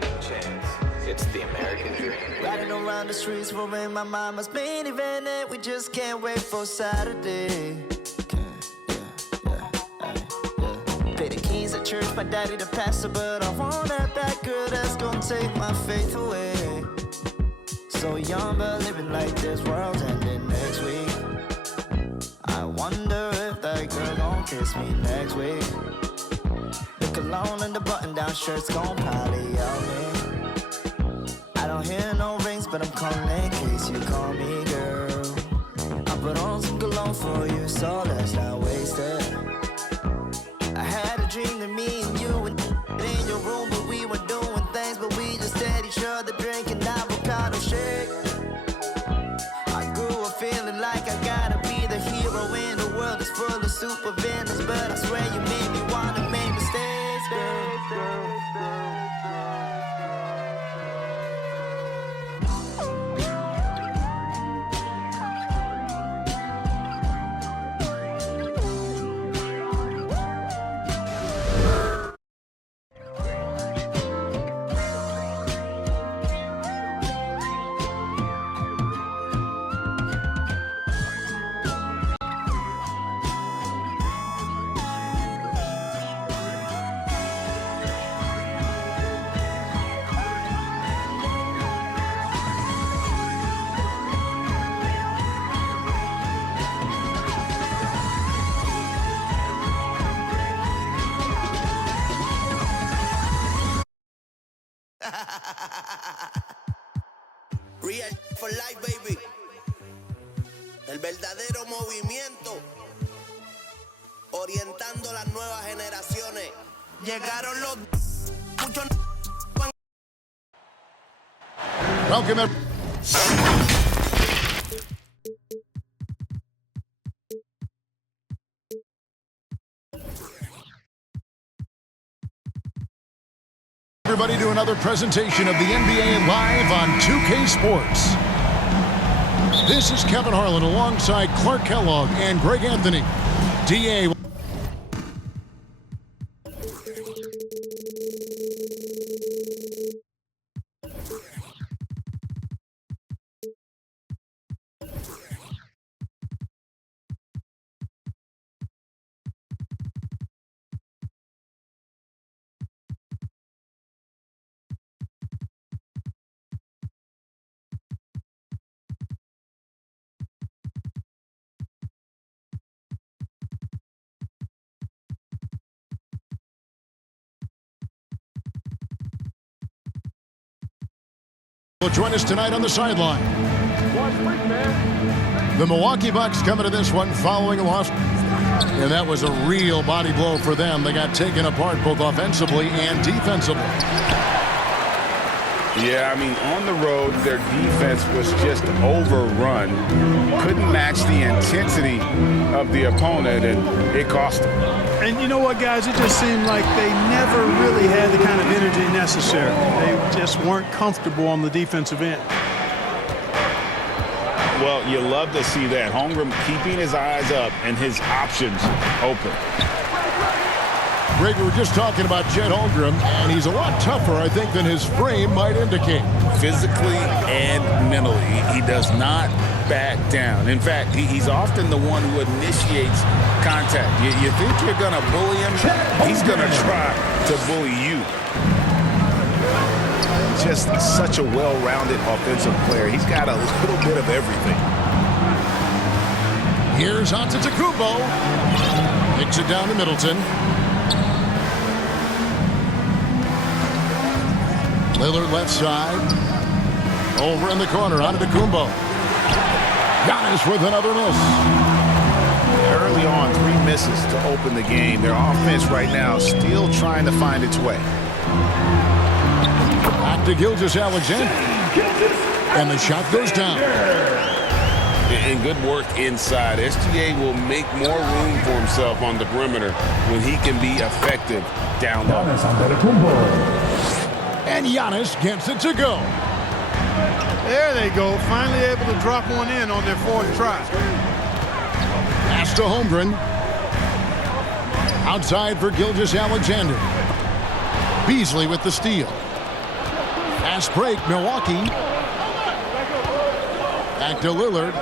fighting chance. It's the American dream. Riding around the streets, wearing my mama's minivan, and we just can't wait for Saturday. Pay the keys at church, my daddy the pastor, but I want that bad girl that's gonna take my faith away. So young, but living like this world's ending next week. I wonder if that girl gon' kiss me next week. The cologne and the button-down shirt's gon' probably out me. I don't hear no rings, but I'm calling in case you call me, girl. I put on some cologne for you, so let's not waste it. I had a dream that me and you were in your room, but we were doing things, but we just had each other drinking avocado shake. I grew up feeling like I gotta be the hero in the world that's full of super villains, but I swear you made me wanna make mistakes, girl. Real for life, baby. El verdadero movimiento. Orientando las nuevas generaciones. Llegaron los muchos. Welcome. Everybody to another presentation of the NBA live on 2K Sports. This is Kevin Harlan alongside Clark Kellogg and Greg Anthony. DA. Will join us tonight on the sideline. The Milwaukee Bucks coming to this one following a loss. And that was a real body blow for them. They got taken apart both offensively and defensively. Yeah, I mean, on the road, their defense was just overrun. Couldn't match the intensity of the opponent, and it cost them. And you know what, guys? It just seemed like they never really had the kind of energy necessary. They just weren't comfortable on the defensive end. Well, you love to see that. Holmgren keeping his eyes up and his options open. Greg, we were just talking about Chet Holmgren, and he's a lot tougher, I think, than his frame might indicate. Physically and mentally, he does not back down. In fact, he's often the one who initiates contact. You think you're going to bully him, he's going to try to bully you. Just such a well-rounded offensive player. He's got a little bit of everything. Here's Antetokounmpo. Takes it down to Middleton. Lillard left side. Over in the corner, Antetokounmpo. Giannis with another miss. Early on, 3 misses to open the game. Their offense right now still trying to find its way. Back to Gilgeous-Alexander. And the shot goes down. And good work inside. SGA will make more room for himself on the perimeter when he can be effective down low. And Giannis gets it to go. There they go. Finally able to drop one in on their fourth try. Pass to Holmgren. Outside for Gilgeous-Alexander. Beasley with the steal. Fast break, Milwaukee. Back to Lillard.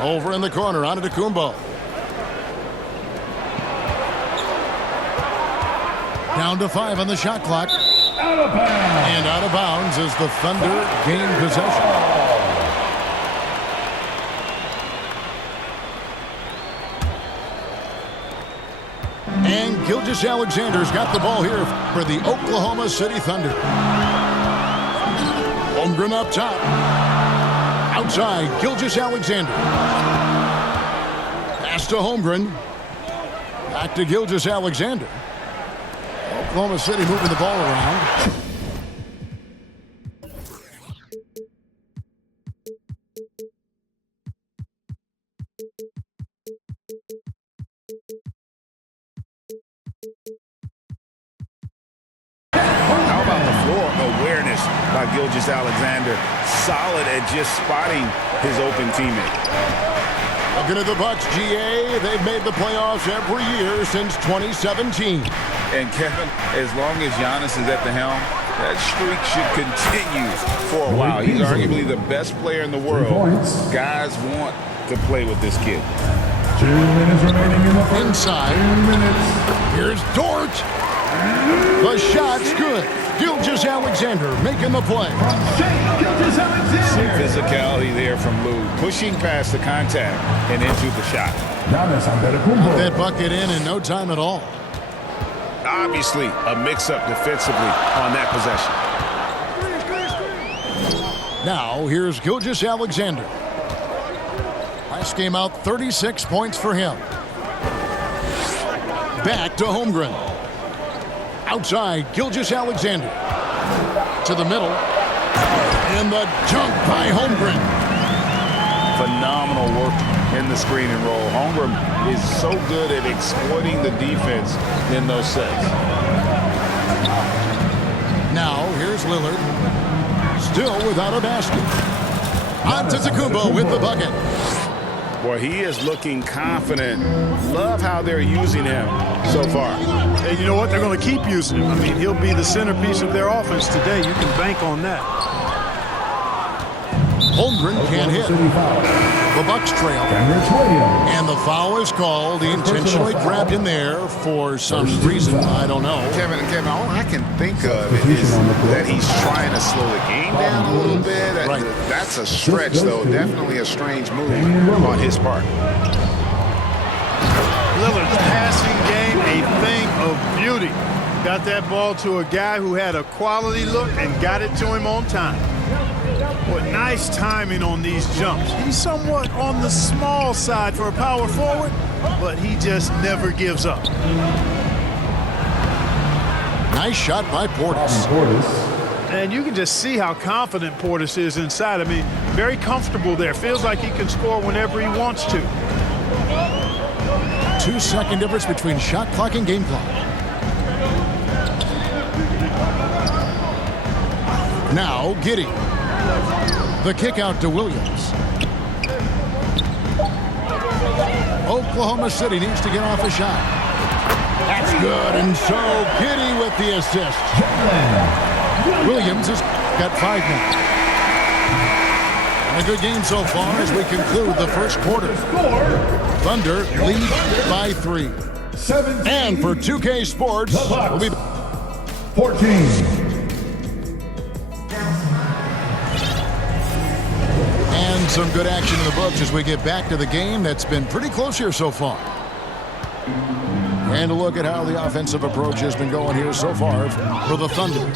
Over in the corner, on to Kumbo. Down to 5 on the shot clock. And out of bounds as the Thunder gain possession. And Gilgeous-Alexander's got the ball here for the Oklahoma City Thunder. Holmgren up top. Outside, Gilgeous-Alexander. Pass to Holmgren. Back to Gilgeous-Alexander. Oklahoma City moving the ball around. How about the floor awareness by Gilgeous-Alexander? Solid at just spotting his open teammate. Looking at the Bucks, GA, they've made the playoffs every year since 2017. And Kevin, as long as Giannis is at the helm, that streak should continue for a while. He's arguably the best player in the world. Guys want to play with this kid. 2 minutes remaining in the first. Inside. 2 minutes. Here's Dort. The shot's good. Gilgeous-Alexander making the play. Some physicality there from Lou, pushing past the contact and into the shot. That bucket in no time at all. Obviously, a mix-up defensively on that possession. Now, here's Gilgeous-Alexander. Last game out, 36 points for him. Back to Holmgren. Outside, Gilgeous-Alexander. To the middle. And the jump by Holmgren. Phenomenal work in the screen and roll. Holmgren is so good at exploiting the defense in those sets. Now, here's Lillard. Still without a basket. Antetokounmpo with the bucket. Boy, he is looking confident. Love how they're using him so far. And you know what? They're going to keep using him. I mean, he'll be the centerpiece of their offense today. You can bank on that. Holmgren can't hit. The Bucks trail. And the foul is called. He intentionally grabbed in there for some reason. I don't know. Kevin, all I can think of is that he's trying to slow the game down a little bit. Right. That's a stretch, though. Definitely a strange move on his part. Lillard's passing game, a thing of beauty. Got that ball to a guy who had a quality look and got it to him on time. What nice timing on these jumps. He's somewhat on the small side for a power forward, but he just never gives up. Nice shot by Portis. And you can just see how confident Portis is inside. I mean, very comfortable there. Feels like he can score whenever he wants to. 2-second difference between shot clock and game clock. Now, Giddey. The kick out to Williams. Oklahoma City needs to get off a shot. That's good, and so Giddey with the assist. Williams has got 5 now. And a good game so far as we conclude the first quarter. Thunder lead by 3. And for 2K Sports, we'll be 14. And some good action in the books as we get back to the game that's been pretty close here so far. And a look at how the offensive approach has been going here so far for the Thunder.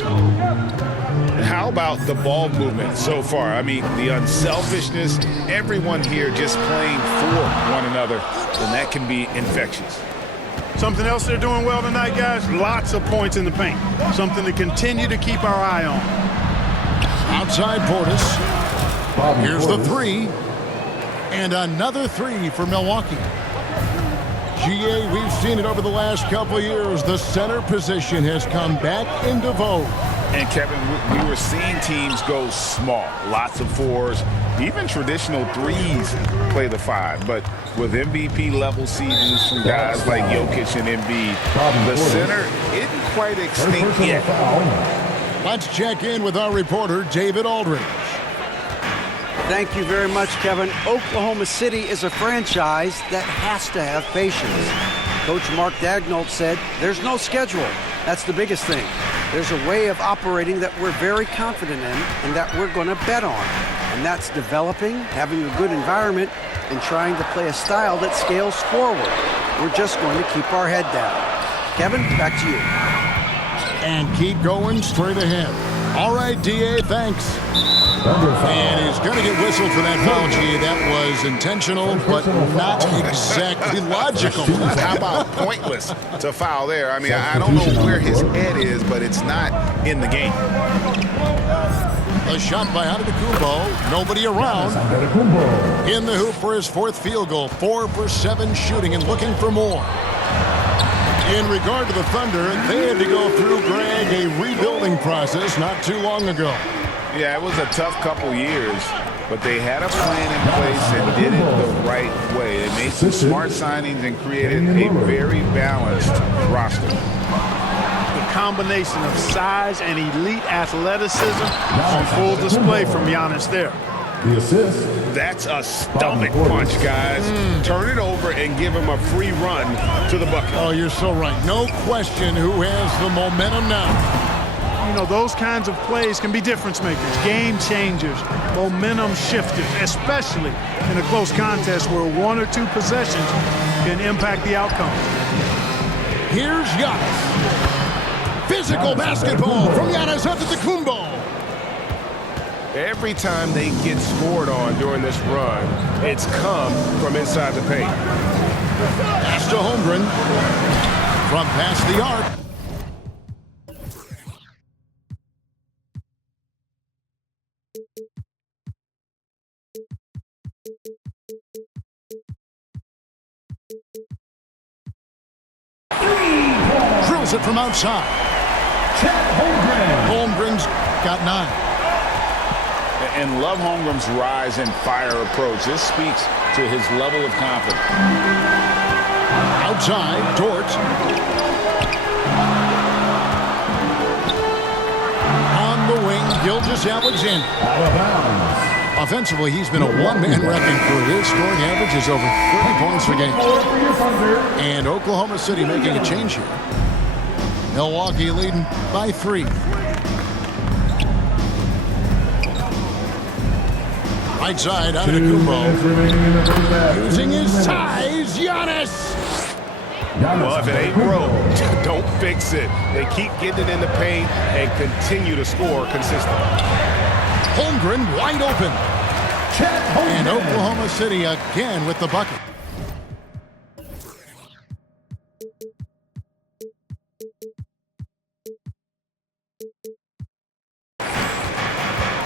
How about the ball movement so far? I mean, the unselfishness, everyone here just playing for one another, and that can be infectious. Something else they're doing well tonight, guys, lots of points in the paint. Something to continue to keep our eye on. Outside Portis. Here's the 3. And another 3 for Milwaukee. GA, we've seen it over the last couple of years. The center position has come back into vogue. And Kevin, we were seeing teams go small, lots of fours, even traditional threes play the 5. But with MVP-level seasons from guys like Jokic and Embiid, the center isn't quite extinct yet. Let's check in with our reporter, David Aldridge. Thank you very much, Kevin. Oklahoma City is a franchise that has to have patience. Coach Mark Daigneault said, there's no schedule. That's the biggest thing. There's a way of operating that we're very confident in and that we're going to bet on. And that's developing, having a good environment, and trying to play a style that scales forward. We're just going to keep our head down. Kevin, back to you. And keep going straight ahead. All right, D.A., thanks. And he's going to get whistled for that foul, G. That was intentional, but not exactly logical. How about pointless to foul there? I mean, I don't know where his head is, but it's not in the game. The shot by Antetokounmpo. Nobody around. In the hoop for his 4th field goal. 4 for 7 shooting and looking for more. In regard to the Thunder, they had to go through, Greg, a rebuilding process not too long ago. Yeah, it was a tough couple years, but they had a plan in place and did it the right way. They made some smart signings and created a very balanced roster. The combination of size and elite athleticism on full display from Giannis there. The assist. That's a stomach punch, guys. Turn it over and give him a free run to the bucket. Oh, you're so right. No question who has the momentum now. You know, those kinds of plays can be difference makers, game changers, momentum shifters, especially in a close contest where 1 or 2 possessions can impact the outcome. Here's Giannis. Physical basketball from Giannis Antetokounmpo. Every time they get scored on during this run, it's come from inside the paint. Pass to Holmgren. From past the arc. Drills it from outside. Holmgren's got 9. And love Holmgren's rise and fire approach. This speaks to his level of confidence. Outside, Dort. On the wing, Gilgeous-Alexander. Offensively, he's been a one-man wrecking crew. His scoring average is over 30 points per game. And Oklahoma City making a change here. Milwaukee leading by 3. Right side, Antetokounmpo. Using his size, Giannis. Well, if it ain't broke, don't fix it. They keep getting it in the paint and continue to score consistently. Holmgren wide open. And Oklahoma City again with the bucket.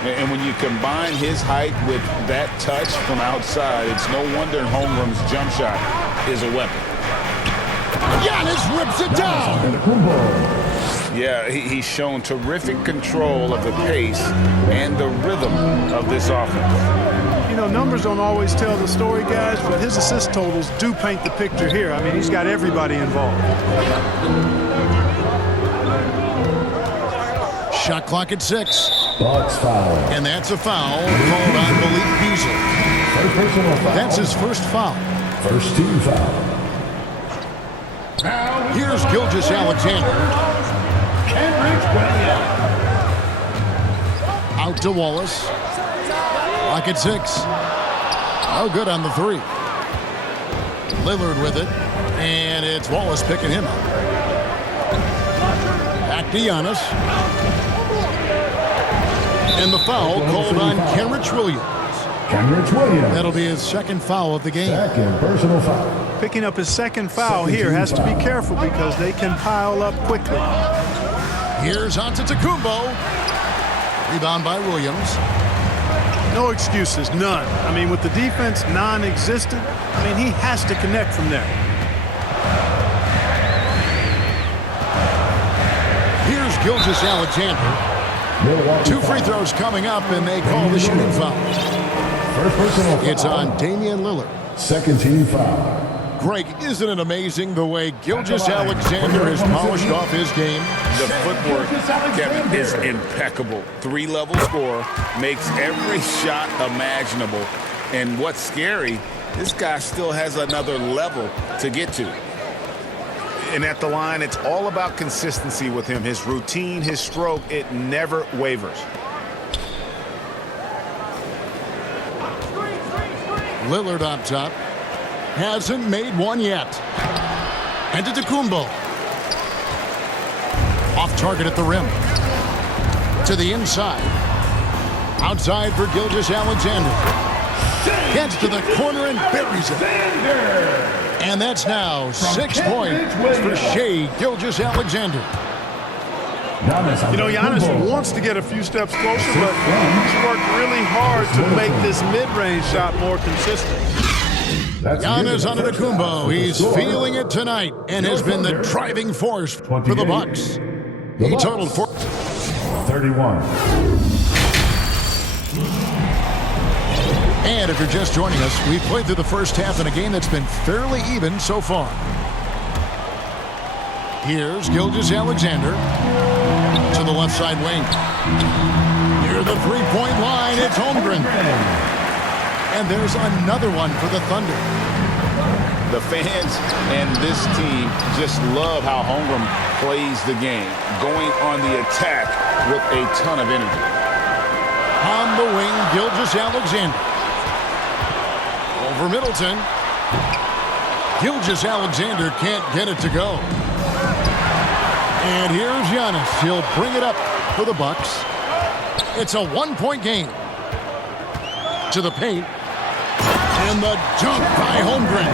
And when you combine his height with that touch from outside, it's no wonder Holmgren's jump shot is a weapon. Giannis rips it down. Yeah, he's shown terrific control of the pace and the rhythm of this offense. You know, numbers don't always tell the story, guys, but his assist totals do paint the picture here. I mean, he's got everybody involved. Shot clock at 6. Bucks foul. And that's a foul called on Malik Beasley. Personal foul. That's his first foul. First team foul. Here's Gilgeous-Alexander. Out to Wallace. Clock at 6. No good on the 3. Lillard with it. And it's Wallace picking him up. Back to Giannis. And the foul called on Kenrich Williams. Kenrich Williams. That'll be his second foul of the game. Second personal foul. Picking up his second foul here has to be careful because they can pile up quickly. Here's Antetokounmpo. Rebound by Williams. No excuses, none. I mean, with the defense non-existent, I mean, he has to connect from there. Here's Gilgeous-Alexander. Milwaukee 2 free foul. throws coming up, and they call the shooting foul. First personal foul. It's on Damian Lillard. Second team foul. Greg, isn't it amazing the way Gilgeous-Alexander has polished off his game? The footwork, Kevin, is impeccable. 3-level scorer, makes every shot imaginable. And what's scary, this guy still has another level to get to. And at the line, it's all about consistency with him. His routine, his stroke, it never wavers. Lillard up top. Hasn't made one yet. And to Kumbo. Off target at the rim. To the inside. Outside for Gilgeous-Alexander. Gets to the corner and buries it. And that's now 6 points for Shai Gilgeous-Alexander. You know, Giannis wants to get a few steps closer, but he's worked really hard to make this mid-range shot more consistent. Giannis Antetokounmpo, he's feeling it tonight and has been the driving force for the Bucks. He totaled 31. And if you're just joining us, we've played through the first half in a game that's been fairly even so far. Here's Gilgeous-Alexander to the left side wing. Near the three-point line, it's Holmgren. And there's another one for the Thunder. The fans and this team just love how Holmgren plays the game, going on the attack with a ton of energy. On the wing, Gilgeous-Alexander. Over Middleton. Gilgeous-Alexander can't get it to go. And here's Giannis. He'll bring it up for the Bucks. It's a one-point game. To the paint. And the dunk by Holmgren.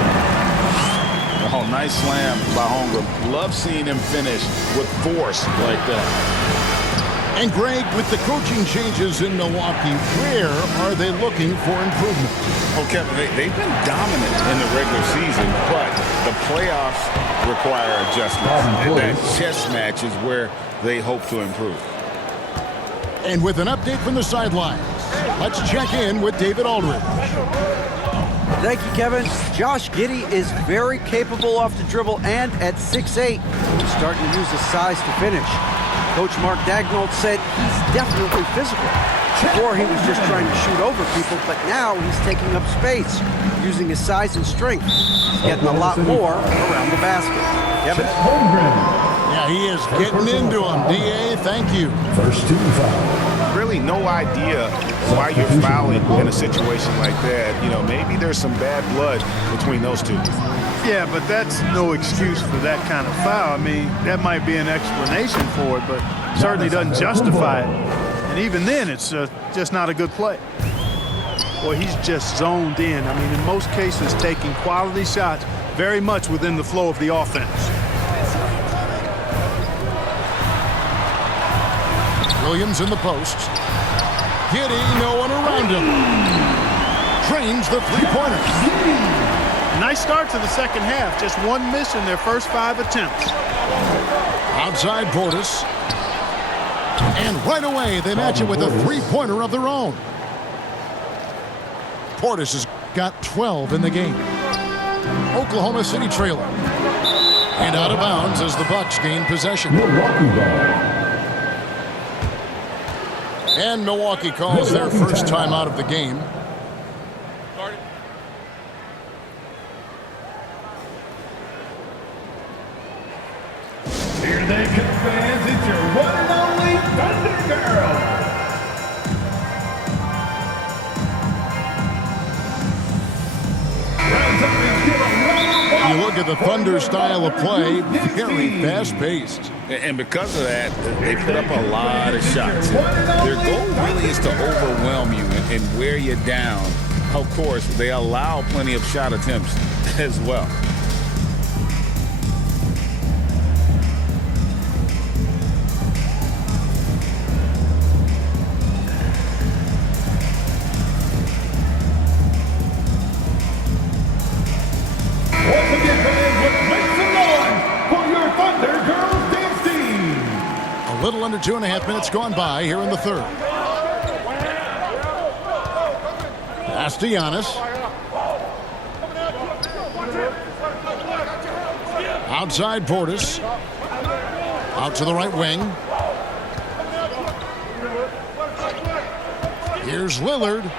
Oh, nice slam by Holmgren. Love seeing him finish with force like that. And Greg, with the coaching changes in Milwaukee, where are they looking for improvement? Oh, Kevin, they've been dominant in the regular season, but the playoffs require adjustments. And that chess match is where they hope to improve. And with an update from the sidelines, let's check in with David Aldridge. Thank you, Kevin. Josh Giddey is very capable off the dribble, and at 6'8", he's starting to use his size to finish. Coach Mark Daigneault said he's definitely physical. Before, he was just trying to shoot over people, but now he's taking up space, using his size and strength. He's getting a lot more around the basket. Kevin? Yeah, he is getting into him. D.A., thank you. First team foul. Really no idea why you're fouling in a situation like that. You know, maybe there's some bad blood between those two. Yeah, but that's no excuse for that kind of foul. I mean, that might be an explanation for it, but certainly doesn't justify it. And even then, it's just not a good play. Boy, he's just zoned in. I mean, in most cases, taking quality shots very much within the flow of the offense. Williams in the post. Giddey, no one around him. Trains the three-pointer. Nice start to the second half. Just one miss in their first 5 attempts. Outside Portis. And right away, they match it with a three-pointer of their own. Portis has got 12 in the game. Oklahoma City trailer. And out of bounds as the Bucks gain possession. Milwaukee ball. And Milwaukee calls their first time out of the game. Here they come, fans. It's your one and only Thunder Girl. You look at the Thunder style of play, very fast-paced. And because of that, they put up a lot of shots. Their goal really is to overwhelm you and wear you down. Of course, they allow plenty of shot attempts as well. Once again, fans, let's make some noise for your Thunder Girls dance team. A Little under 2.5 minutes gone by here in the third. Pass to Giannis. Outside Portis. Out to the right wing. Here's Lillard.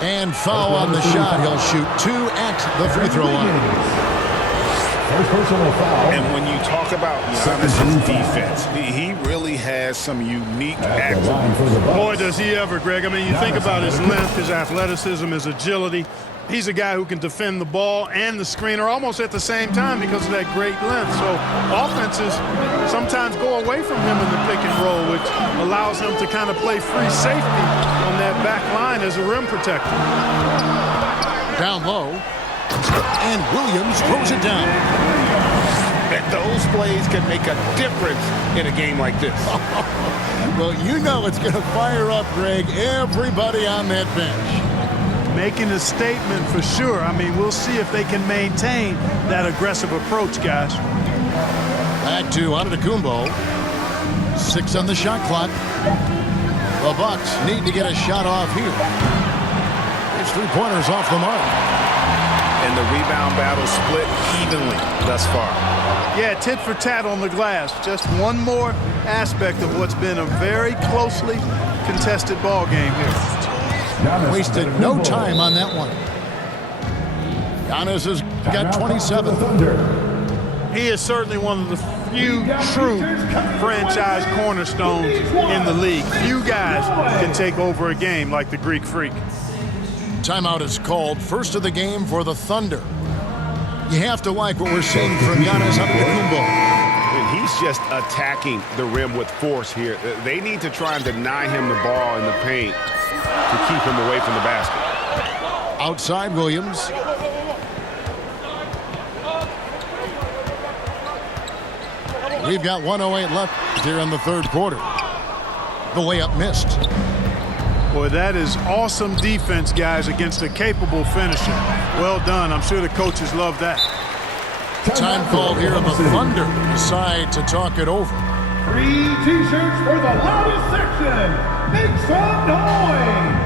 And foul on the shot. He'll shoot 2 at the free throw line. And when you talk about Giannis' defense, he really has some unique attributes. Boy, does he ever, Greg. I mean, you think about his length, his athleticism, his agility. He's a guy who can defend the ball and the screener almost at the same time because of that great length. So offenses sometimes go away from him in the pick and roll, which allows him to kind of play free safety on that back line as a rim protector. Down low. And Williams throws it down. And those plays can make a difference in a game like this. Well, you know it's going to fire up, Greg, everybody on that bench. Making a statement for sure. I mean, we'll see if they can maintain that aggressive approach, guys. Back to Antetokounmpo. 6 on the shot clock. The Bucks need to get a shot off here. His 3-pointers off the mark. And the rebound battle split evenly thus far. Yeah, tit for tat on the glass. Just one more aspect of what's been a very closely contested ball game here. Wasted no time on that one. Giannis has got 27. He is certainly one of the few true franchise cornerstones in the league. Few guys can take over a game like the Greek Freak. Timeout is called. First of the game for the Thunder. You have to like what we're seeing from Giannis Antetokounmpo. And he's just attacking the rim with force here. They need to try and deny him the ball in the paint to keep him away from the basket. Outside Williams. We've got 1:08 left here in the third quarter. The layup missed. Boy, that is awesome defense, guys, against a capable finisher. Well done. I'm sure the coaches love that. Time call here, and the Thunder decide to talk it over. 3 T-shirts for the loudest section. Make some noise.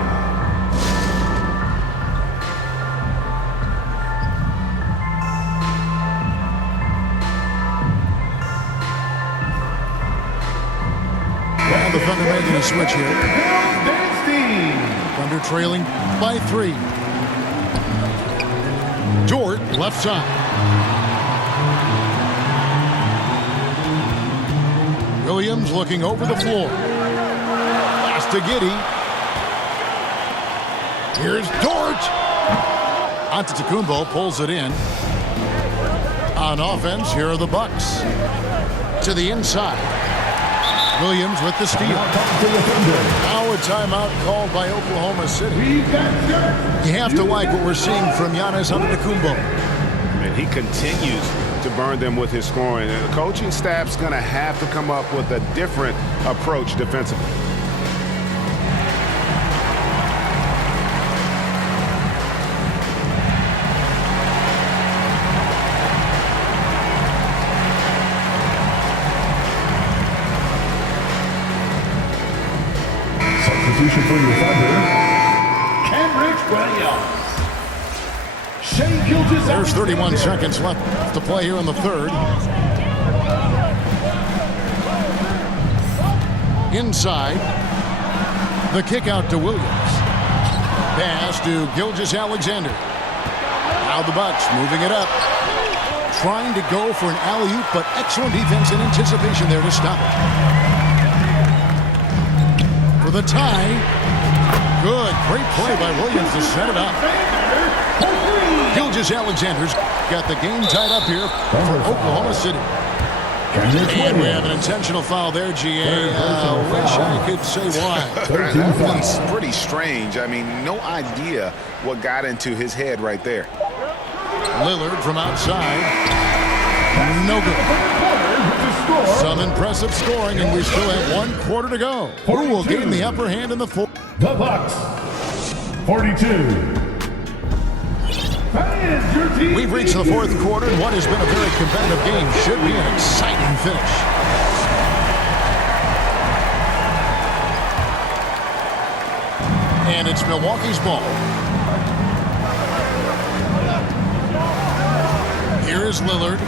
And the Thunder making a switch here. Thunder trailing by 3. Dort, left side. Williams looking over the floor. Pass to Giddey. Here's Dort. Antetokounmpo pulls it in. On offense, here are the Bucks. To the inside. Williams with the steal. Now a timeout called by Oklahoma City. You have to like what we're seeing from Giannis Antetokounmpo. And he continues to burn them with his scoring. And the coaching staff's going to have to come up with a different approach defensively. Substitution for your Thunder, Kenrich Williams. Shai Gilgeous. There's 31 seconds left to play here in the third. Inside. The kick out to Williams. Pass to Gilgeous-Alexander. Now the Bucks moving it up. Trying to go for an alley-oop, but excellent defense and anticipation there to stop it. For the tie. Good. Great play by Williams to set it up. Gilgeous-Alexander's got the game tied up here for Oklahoma City. And we have an intentional foul there, GA. Wish I could say why. That one's pretty strange. I mean, no idea what got into his head right there. Lillard from outside. No good. Some impressive scoring, and we still have 1 quarter to go. Who will gain the upper hand in the fourth? The Bucks, 42. We've reached the fourth quarter, and what has been a very competitive game should be an exciting finish. And it's Milwaukee's ball. Here is Lillard.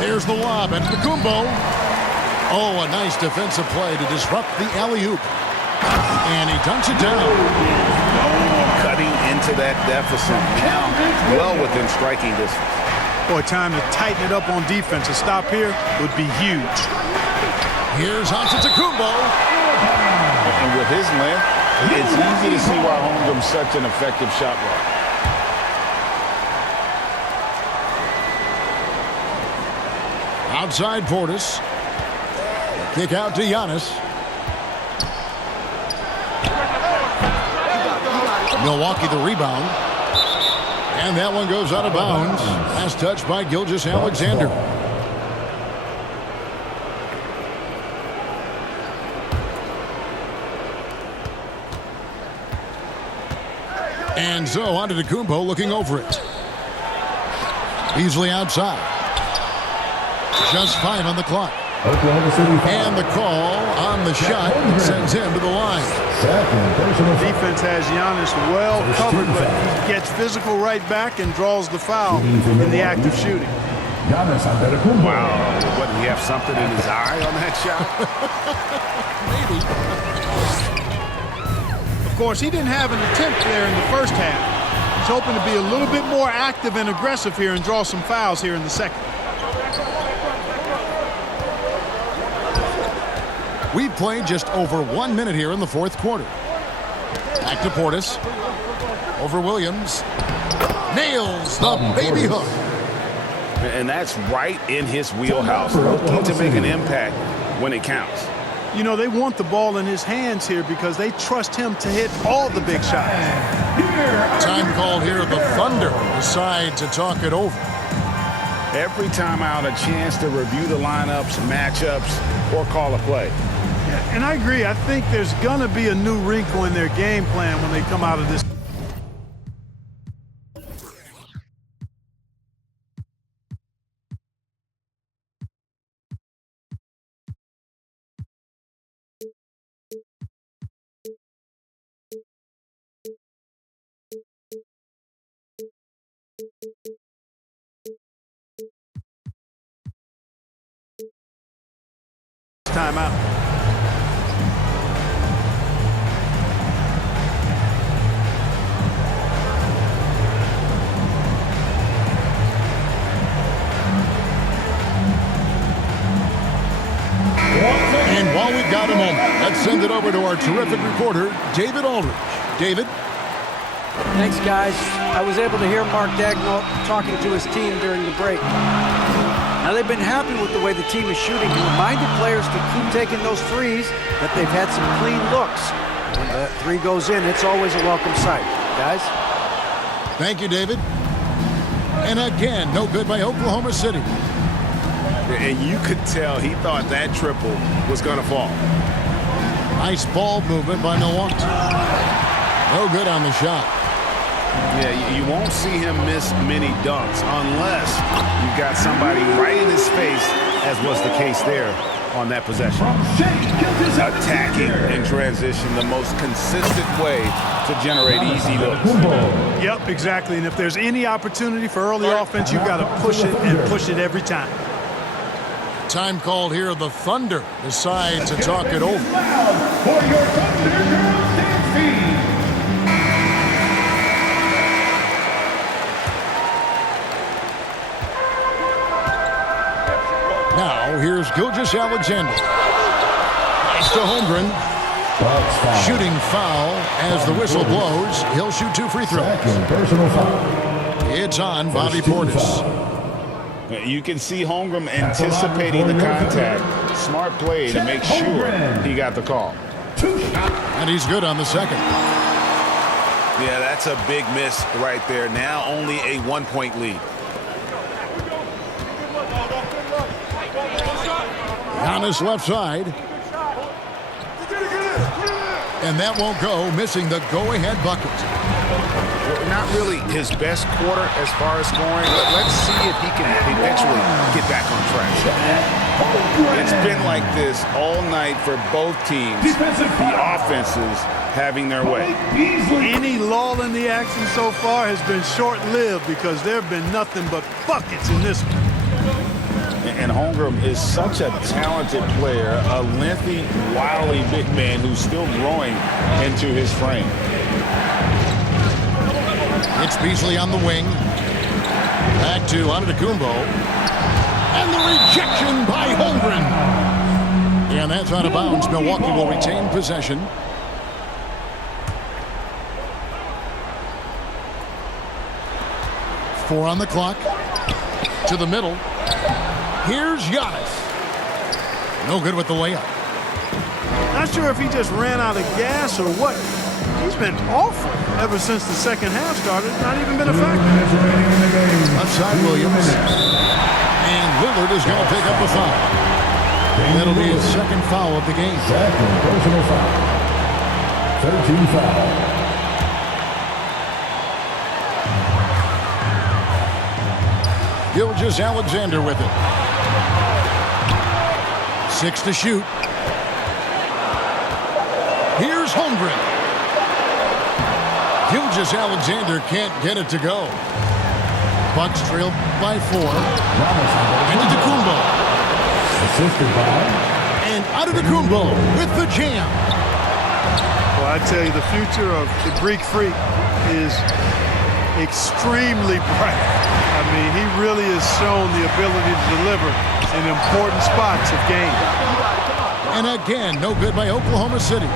Here's the lob, and Kumbo. Oh, a nice defensive play to disrupt the alley-oop. And he dunks it down. Cutting into that deficit now, well within striking distance. Boy, time to tighten it up on defense. A stop here would be huge. Here's Antetokounmpo. And with his length, it's easy to see why Holmgren's such an effective shot blocker. Outside Portis. Kick out to Giannis. Milwaukee the rebound. And that one goes out of bounds. Last touch by Gilgeous-Alexander. And so Antetokounmpo looking over it. Beasley outside. Just 5 on the clock. And the call on the shot sends him to the line. Defense has Giannis well covered, but he gets physical right back and draws the foul in the act of shooting. Wow, what, did he have something in his eye on that shot? Maybe. Of course, he didn't have an attempt there in the first half. He's hoping to be a little bit more active and aggressive here and draw some fouls here in the second. We've played just over 1 minute here in the fourth quarter. Back to Portis. Over Williams. Nails the baby hook. And that's right in his wheelhouse. Looking to make an impact when it counts. You know, they want the ball in his hands here because they trust him to hit all the big shots. Time called here. The Thunder decide to talk it over. Every time out, a chance to review the lineups, matchups, or call a play. And I agree. I think there's going to be a new wrinkle in their game plan when they come out of this. Timeout. And while we've got a moment, let's send it over to our terrific reporter, David Aldridge. David? Thanks, guys. I was able to hear Mark Daigneault talking to his team during the break. Now, they've been happy with the way the team is shooting. He reminded players to keep taking those threes, that they've had some clean looks. When that three goes in, it's always a welcome sight. Guys? Thank you, David. And again, no good by Oklahoma City. And you could tell he thought that triple was going to fall. Nice ball movement by Milwaukee. No good on the shot. Yeah, you won't see him miss many dunks unless you've got somebody right in his face, as was the case there on that possession. Attacking in transition, the most consistent way to generate easy looks. Yep, exactly. And if there's any opportunity for early offense, you've got to push it and push it every time. Time called here. The Thunder decide to talk it over. For your Thunder Girls dance team. Now, here's Gilgeous-Alexander. Pass to Holmgren. Shooting foul as the whistle blows. He'll shoot 2 free throws. It's on Bobby Portis. You can see Holmgren anticipating the contact. Smart play to make sure he got the call. And he's good on the second. Yeah, that's a big miss right there. Now only a 1-point lead. Giannis left side. And that won't go, missing the go-ahead bucket. Not really his best quarter as far as scoring, but let's see if he can eventually get back on track. It's been like this all night for both teams. The offenses having their way. Any lull in the action so far has been short-lived because there have been nothing but buckets in this one. And Holmgren is such a talented player, a lengthy, wily big man who's still growing into his frame. It's Beasley on the wing. Back to Antetokounmpo. And the rejection by Holmgren. And that's out of bounds. Milwaukee will retain possession. Four on the clock. To the middle. Here's Giannis. No good with the layup. Not sure if he just ran out of gas or what. He's been awful ever since the second half started. Not even been a factor. Outside Williams. And Lillard is going to pick up the foul. That'll be his second foul of the game. Second personal foul. 13 foul. Gilgeous-Alexander with it. 6 to shoot. Here's Holmgren. Gilgeous-Alexander can't get it to go. Bucks trail by 4. Antetokounmpo. Assisted by. And Antetokounmpo with the jam. Well, I tell you, the future of the Greek Freak is extremely bright. I mean, he really has shown the ability to deliver in important spots of games. And again, no good by Oklahoma City.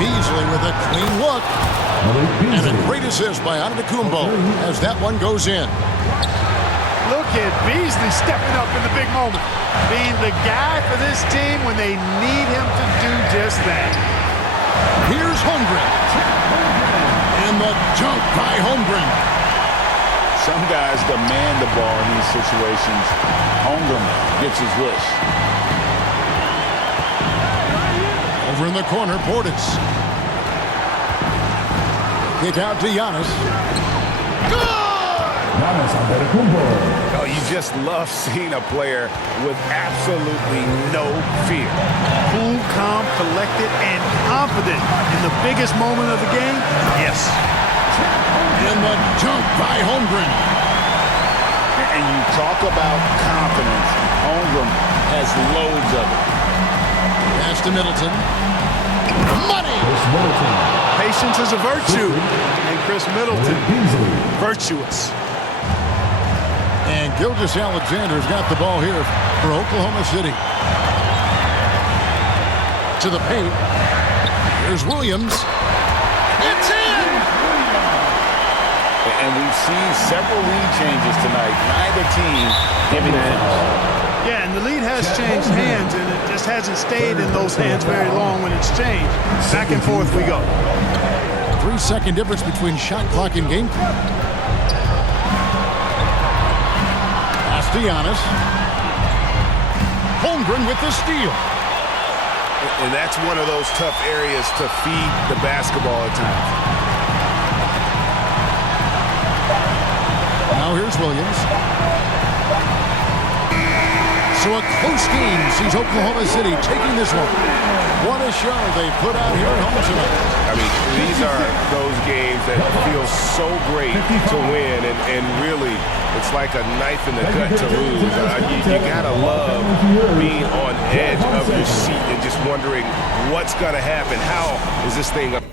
Beasley with a clean look. And a great assist by Antetokounmpo as that one goes in. Look at Beasley stepping up in the big moment, being the guy for this team when they need him to do just that. Here's Holmgren. And the dunk by Holmgren. Some guys demand the ball in these situations. Holmgren gets his wish. Over in the corner, Portis. Kick out to Giannis. Giannis Antetokounmpo. Oh, you just love seeing a player with absolutely no fear. Cool, calm, collected, and confident in the biggest moment of the game. Yes. And the dunk by Holmgren. And you talk about confidence. Holmgren has loads of it. Pass to Middleton. Money! Chris Middleton. Patience is a virtue. And Chris Middleton, virtuous. And Gilgeous-Alexander's got the ball here for Oklahoma City. To the paint. Here's Williams. It's in! And we've seen several lead changes tonight. Neither team giving an edge. Yeah, and the lead has changed hands, and it just hasn't stayed in those hands very long when it's changed. Back and forth we go. 3-second difference between shot clock and game clock. Pass to Giannis. Holmgren with the steal. And that's one of those tough areas to feed the basketball at times. Now here's Williams. So a close game sees Oklahoma City taking this one. What a show they put out here at home tonight. I mean, these are those games that feel so great to win, and really, it's like a knife in the gut to lose. You gotta love being on edge of your seat and just wondering what's gonna happen. How is this thing up?